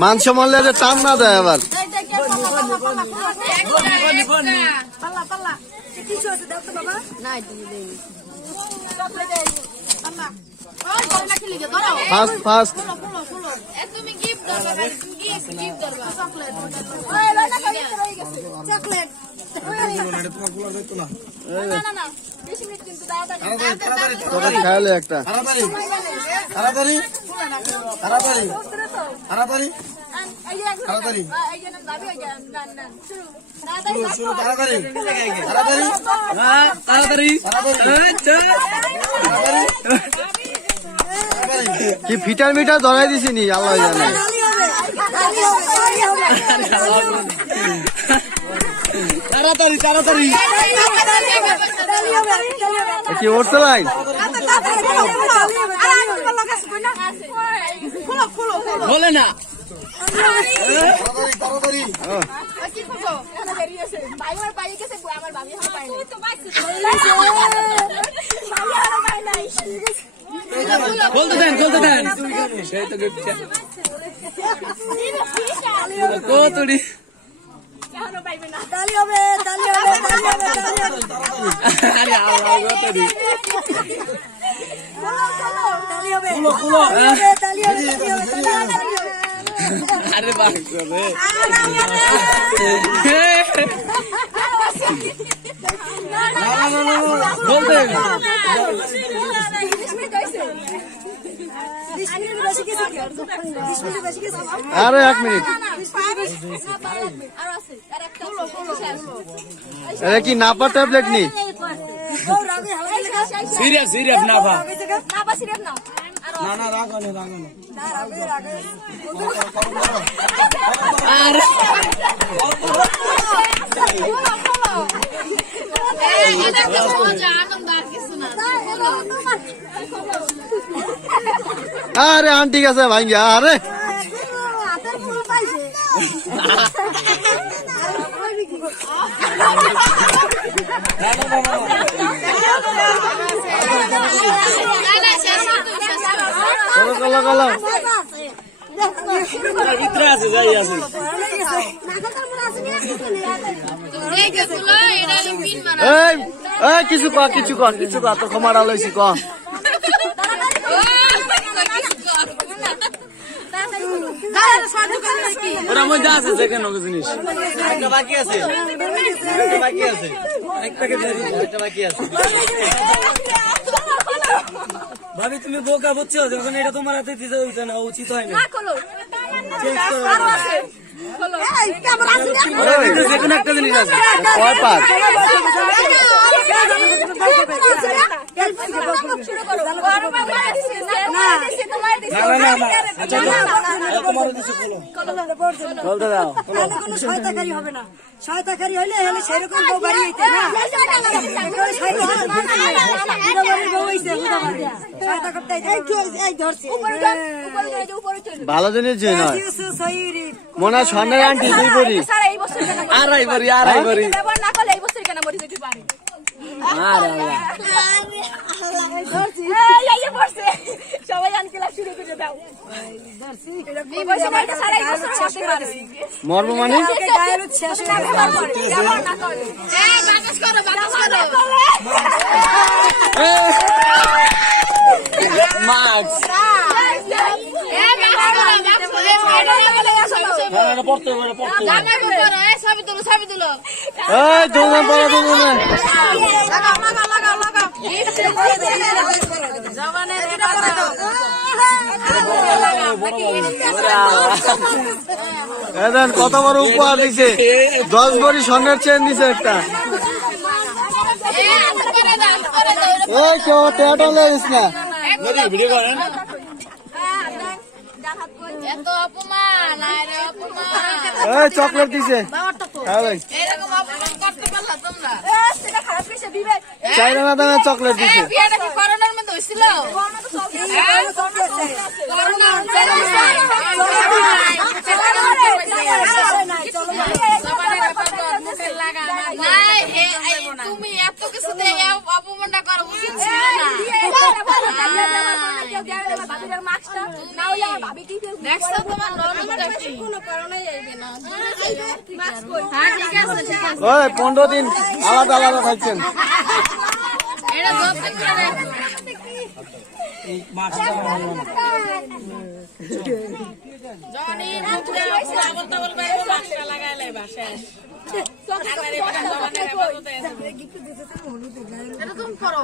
মান সম্মান যে টান না দেয় আবার। ফাস্ট ফাস্ট খাইলে একটা তাড়াতাড়ি তাড়াতাড়ি তাড়াতাড়ি তাড়াতাড়ি তাড়াতাড়ি কি ফিটার মিটার ধরাই দিছি নি আল্লাহ জানে। তাড়াতাড়ি তাড়াতাড়ি কি উঠছে লাইন বলে না বলতে দেন সেই তো কতড়ি আরে বাহ বলতে আরে 1 মিনিট এটা কি নাপা ট্যাবলেট নি সিরিয়াস সিরিয়াস নাফা সিরিয়াস না না না রাগানো আরে আরে আন্টি কাছে ভাঙ্গা আরে ভিতরে আছে যাই আছে কিছু কর তো ক্ষমাটা লইছি ক ওরা মধ্যে আছে দেখেন ওকে জিনিস একটা বাকি আছে একটা বাকি আছে ভাবি তুমি বোকা বুঝছো যখন এটা তোমার হাতে দিতে হইতো না উচিত হয় না যেকোনো একটা জিনিস আছে কয় পাঁচ বলতে দাও সহায়তাকারী হবে না সহায়তাকারী হলে সেরকম বউ বাড়ি হইতে না ভালো জিনিস যে নয় মনে হয় স্বর্ণের আন্টি দুই বড়ি আড়াই বড়ি সবাই আনকিলা শুরু করে দাও মর্ম মানে মাস্ক পড়তে ছবি তুলো এই দুজন পড়া দুজন এদেন কত বড় উপহার দিছে 10 ভরি স্বর্ণের চেন দিছে একটা এই কেউ টেটো লেগিস না ভিডিও করেন এত অপমান এই চকলেট দিছে এরকম অপমান করতে পারলা তোমরা চাইনা দানা চকলেট দিছে বিয়েটা কি করোনার মধ্যে হইছিল তুমি এত কিছু অপমানটা করা উচিত ছিল না দেখছো তোমার ননদটা কি? হ্যাঁ, ঠিক আছে, ঠিক আছে। ওই 15 দিন আলাদা আলাদা থাকছেন। এটা জব্দ করে রাখো। এই মাছটা ভালো না। জনি মুখে আবল তাবল বাইরে মাছটা লাগাইলে বাসায়। এটা তুমি করো।